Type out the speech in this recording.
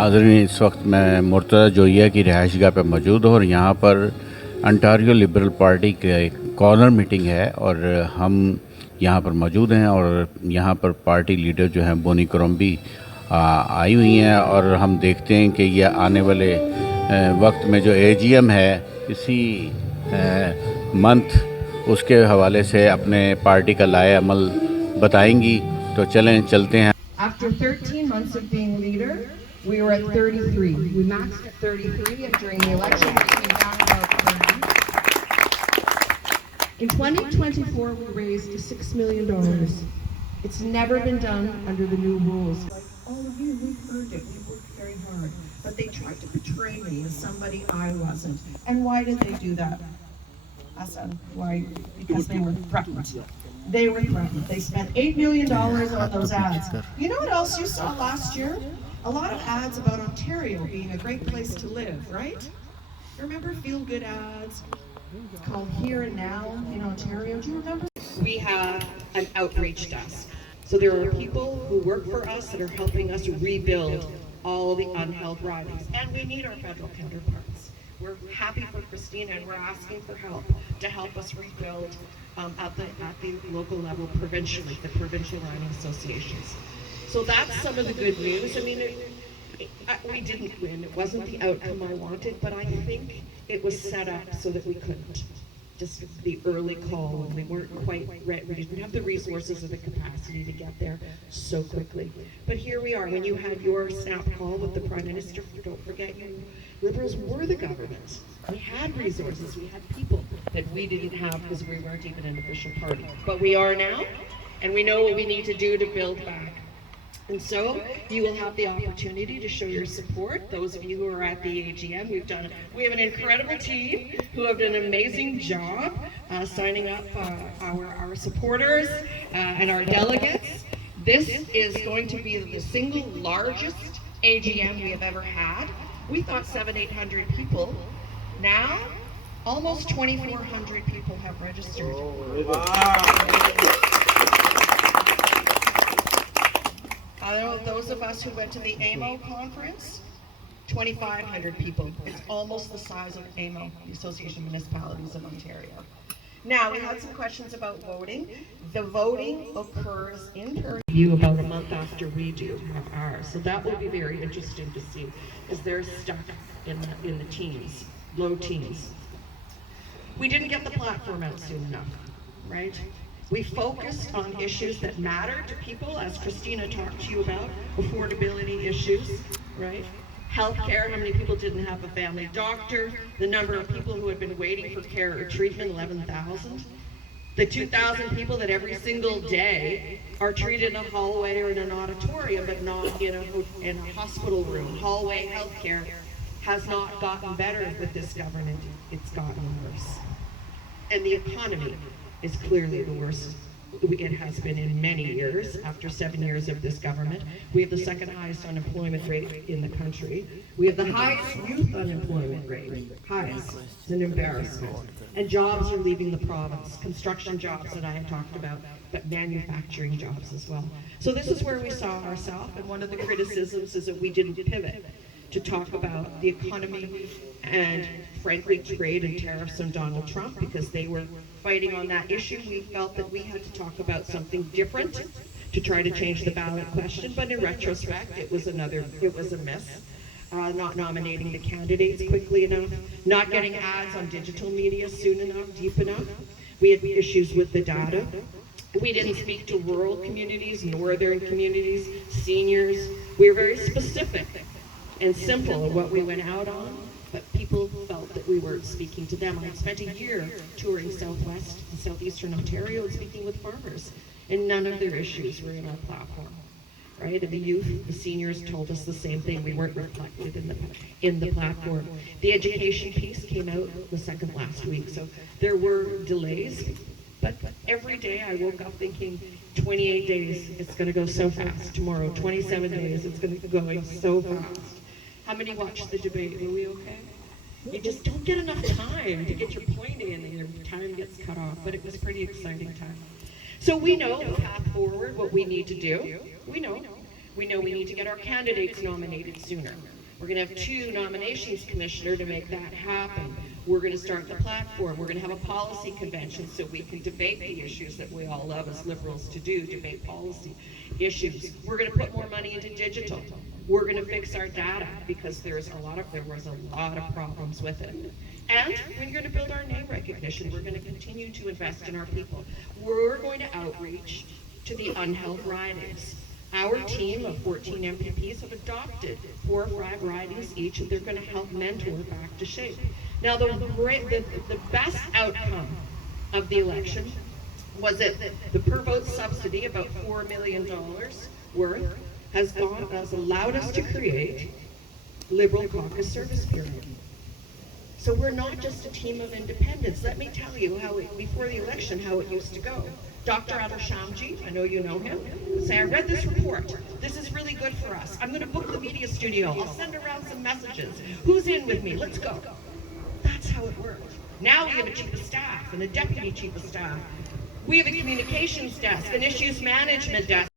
नाज़रीन, इस वक्त मैं मुर्तज़ा जोइया की रिहाइशगाह पर मौजूद हूँ और यहाँ पर अंटारियो लिबरल पार्टी के कॉर्नर मीटिंग है और हम यहाँ पर मौजूद हैं और यहाँ पर पार्टी लीडर जो हैं बोनी क्रॉम्बी आई हुई हैं और हम देखते हैं कि यह आने वाले वक्त में जो एजीएम है इसी मंथ उसके हवाले से अपने पार्टी का लाए अमल बताएंगी। तो चलते हैं। After 13 months of being leader, we were at 33. We maxed at 33, and during the election, we came down about 30. In 2024, we raised $6 million. It's never been done under the new rules. Like, all of you, we've heard it. We worked very hard. But they tried to portray me as somebody I wasn't. And why did they do that? Hassan, why? Because they were threatened. They were threatened. They spent $8 million on those ads. You know what else you saw last year? A lot of ads about Ontario being a great place to live, right? Remember feel-good ads called Here and Now in Ontario? Do you remember? We have an outreach desk. So there are people who work for us that are helping us rebuild all the unheld ridings. And we need our federal counterparts. We're happy for Christina and we're asking for help to help us rebuild at the local level provincially, the provincial riding associations. So that's some of the good news. I mean, we didn't win. It wasn't the outcome I wanted, but I think it was set up so that we couldn't. Just the early call when we weren't quite ready. We didn't have the resources or the capacity to get there so quickly. But here we are. When you had your snap call with the Prime Minister, don't forget you Liberals were the government. We had resources, we had people that we didn't have because we weren't even an official party. But we are now, and we know what we need to do to build back. And so you will have the opportunity to show your support. Those of you who are at the AGM, we have an incredible team who have done an amazing job signing up our supporters and our delegates. This is going to be the single largest AGM we have ever had. We thought 700-800 people. Now, almost 2,400 people have registered. Those of us who went to the AMO conference, 2,500 people. It's almost the size of AMO, the Association of Municipalities of Ontario. Now, we had some questions about voting. The voting occurs in Purview about a month after we do have ours. So that will be very interesting to see, because they're stuck in the teens, low teens. We didn't get the platform out soon enough, right? We focused on issues that matter to people, as Christina talked to you about, affordability issues, right? Healthcare, how many people didn't have a family doctor, the number of people who had been waiting for care or treatment, 11,000. The 2,000 people that every single day are treated in a hallway or in an auditorium, but not in a hospital room. Hallway healthcare has not gotten better with this government, it's gotten worse. And the economy is clearly the worst it has been in many years. After 7 years of this government, we have the second highest unemployment rate in the country. We have the highest youth unemployment rate. Highest. It's an embarrassment. And jobs are leaving the province. Construction jobs that I have talked about, but manufacturing jobs as well. So this is where we saw ourselves, and one of the criticisms is that we didn't pivot to talk about the economy and, frankly, trade and tariffs on Donald Trump, because they were fighting on that issue. We felt that we had to talk about something different to try to change the ballot question, but in retrospect, it was a miss. Not nominating the candidates quickly enough, not getting ads on digital media soon enough, deep enough. We had issues with the data. We didn't speak to rural communities, northern communities, seniors. We were very specific and simple in what we went out on, but people felt that we weren't speaking to them. I had spent a year touring Southwest and Southeastern Ontario and speaking with farmers, and none of their issues were in our platform, right? And the youth, the seniors told us the same thing. We weren't reflected in the platform. The education piece came out the second last week, so there were delays, but every day I woke up thinking, 28 days, it's gonna go so fast. Tomorrow, 27 days, it's gonna go going so fast. How many watched the debate? Were we okay? You just don't get enough time to get your point in, and your time gets cut off, but it was pretty exciting time. So we know the path forward, what we need to do. We know we need to get our candidates nominated sooner. We're going to have 2 nominations commissioner to make that happen. We're going to start the platform. We're going to have a policy convention so we can debate the issues that we all love as liberals to do, debate policy issues. We're going to put more money into digital. We're going to fix our data because there was a lot of problems with it. And we're going to build our name recognition. We're going to continue to invest in our people. We're going to outreach to the unheld ridings. Our team of 14 MPPs have adopted 4 or 5 ridings each, and they're going to help mentor back to shape. Now, the best outcome of the election was that the per vote subsidy, about $4 million worth, has allowed us to create Liberal Caucus Service Bureau. So we're not just a team of independents. Let me tell you how before the election, how it used to go. Dr. Adoshamji, I know you know him, would say, I read this report. This is really good for us. I'm going to book the media studio. I'll send around some messages. Who's in with me? Let's go. That's how it worked. Now we have a chief of staff and a deputy chief of staff. We have a communications desk, an issues management desk.